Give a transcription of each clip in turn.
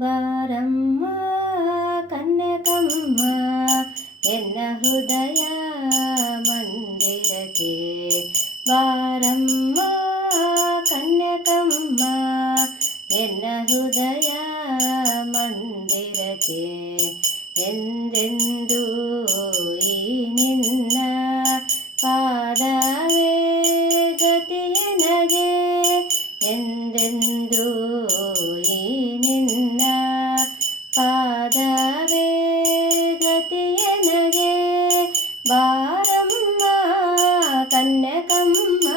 ಬಾರಮ್ಮ ಕನ್ಯಕಮ್ಮ ಎನ್ನ ಹೃದಯ ಮಂದಿರಕ್ಕೆ. ಬಾರಮ್ಮ ಕನ್ಯಕಮ್ಮ ಎನ್ನ ಹೃದಯ ಮಂದಿರಕ್ಕೆ. ಎಂದೆಂದೂ ಈ ನಿನ್ನ ಪಾದವೇ ಗತಿಯನಗೆ. ಎಂದೆಂದೂ ಈ ನಿನ್ನ ಪಾದವೇ ಗತಿಯನಗೆ. ಬಾರಮ್ಮ ಕನ್ಯಕಮ್ಮ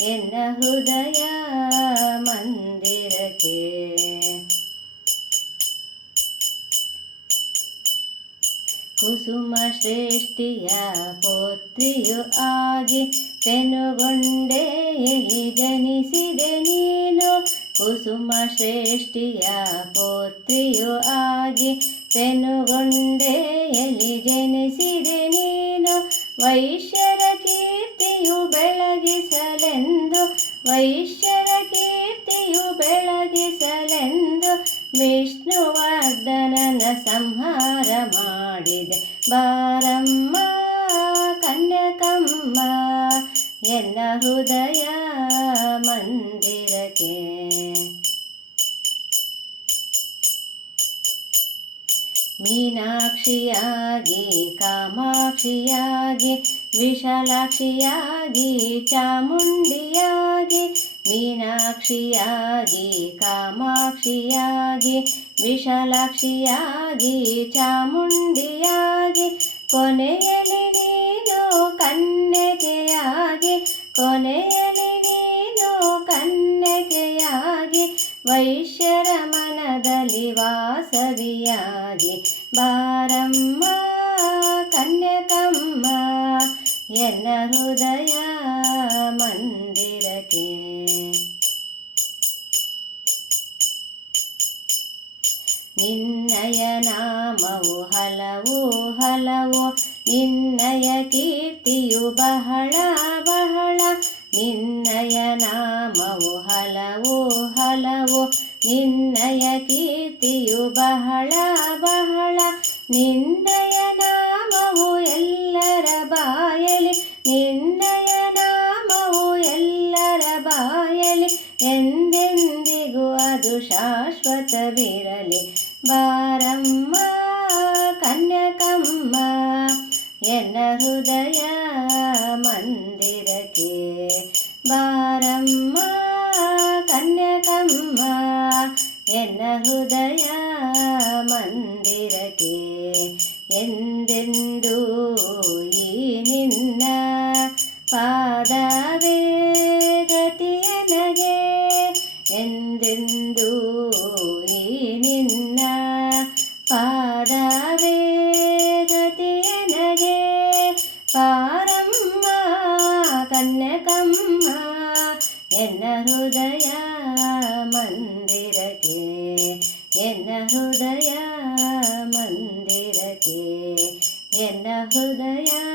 ಎನ್ನ ಹೃದಯ ಮಂದಿರಕ್ಕೆ. ಕುಸುಮ ಶ್ರೇಷ್ಠಿಯ ಪುತ್ರಿಯು ಆಗಿ ಪೆನುಗೊಂಡೆಯಲ್ಲಿ ಜನಿಸಿದೆ ನೀನು. ಕುಸುಮ ಶ್ರೇಷ್ಠಿಯ ಪುತ್ರಿಯು ಆಗಿ ಪೆನುಗೊಂಡೆಯಲ್ಲಿ ಜನಿಸಿದೆ ನೀನು. ವೈಶ್ಯರ ಕೀರ್ತಿಯು ಬೆಳಗಿಸಲೆಂದು, ವೈಶ್ಯರ ಕೀರ್ತಿಯು ಬೆಳಗಿಸಲೆಂದು ವಿಷ್ಣುವರ್ಧನನ ಸಂಹಾರ ಮಾಡಿದೆ. ಬಾರಮ್ಮ ಕನ್ಯಕಮ್ಮ ಎನ್ನ ಹೃದಯ ಮಂದಿರಕ್ಕೆ. ಮೀನಾಕ್ಷಿಯಾಗಿ ಕಾಮಾಕ್ಷಿಯಾಗಿ ವಿಶಾಲಾಕ್ಷಿಯಾಗಿ ಚಾಮುಂಡಿಯಾಗಿ. ಮೀನಾಕ್ಷಿಯಾಗಿ ಕಾಮಾಕ್ಷಿಯಾಗಿ ವಿಶಾಲಾಕ್ಷಿಯಾಗಿ ಚಾಮುಂಡಿಯಾಗಿ. ಕೊನೆಯಲ್ಲಿ ನೀನು ಕನ್ಯಕೆಯಾಗಿ, ಕೊನೆಯಲ್ಲಿ ನೀನು ಕನ್ಯಕೆಯಾಗಿ ವೈಶ್ಯರ ಮನದಲ್ಲಿ ವಾಸವಿಯಾಗಿ. ಬಾರಮ್ಮ ಕನ್ಯಕಮ್ಮ ಎನ್ನ ಹೃದಯ ಮಂದಿರಕ್ಕೆ. ನಿನ್ನಯ ನಾಮವು ಹಲವು ಹಲವು, ನಿನ್ನಯ ಕೀರ್ತಿಯು ಬಹಳ ಬಹಳ. ನಿನ್ನಯ ನಾಮವು ಹಲವು ಹಲವು, ನಿನ್ನಯ ಕೀರ್ತಿಯು ಬಹಳ ಬಹಳ. ನಿನ್ನಯ ನಾಮವು ಎಲ್ಲರ ಬಾಯಲಿ, ನಿನ್ನಯ ನಾಮವು ಎಲ್ಲರ ಬಾಯಲಿ. ಎಂದೆಂದಿಗೂ ಅದು ಶಾಶ್ವತವಿರಲಿ. ಬಾರಮ್ಮ ಕನ್ಯಕಮ್ಮ ಎನ್ನ ಹೃದಯ ಮಂದಿರಕ್ಕೆ. ಬಾರಮ್ಮ ಕನ್ಯಕಮ್ಮ ಎನ್ನ ಹೃದಯ ಮಂದಿರಕ್ಕೆ. ಎಂದೆಂದೂ ಈ ನಿನ್ನ ಪಾದವೇ ಗತಿಯನಗೆ. ಎಂದೆಂದೂ ಈ ನಿನ್ನ ಪಾದವೇ ಗತಿಯನಗೆ. ಬಾರಮ್ಮ ಕನ್ಯಕಮ್ಮ ಎನ್ನ ಹೃದಯ ಮಂದಿರಕ್ಕೆ. ಎನ್ನ ಹೃದಯ ಮಂದಿರಕ್ಕೆ. ಎನ್ನ ಹೃದಯ